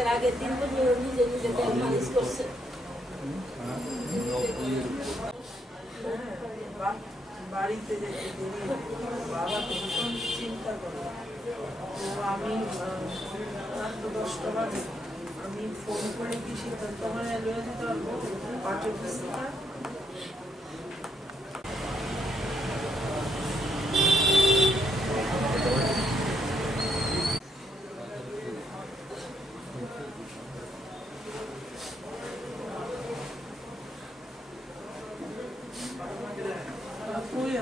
এর আগের দিন তো নিজে নিজে তেল মালিশ করছে। বাড়িতে যেতে দেরি বাবা তো ভীষণ চিন্তা করে। তো আমি রাত 10টা বাজে আমি ফোন করে কি সিদ্ধান্ত মানে লয়ে যেতে পারবো পার্টি অফিসটা। Fui,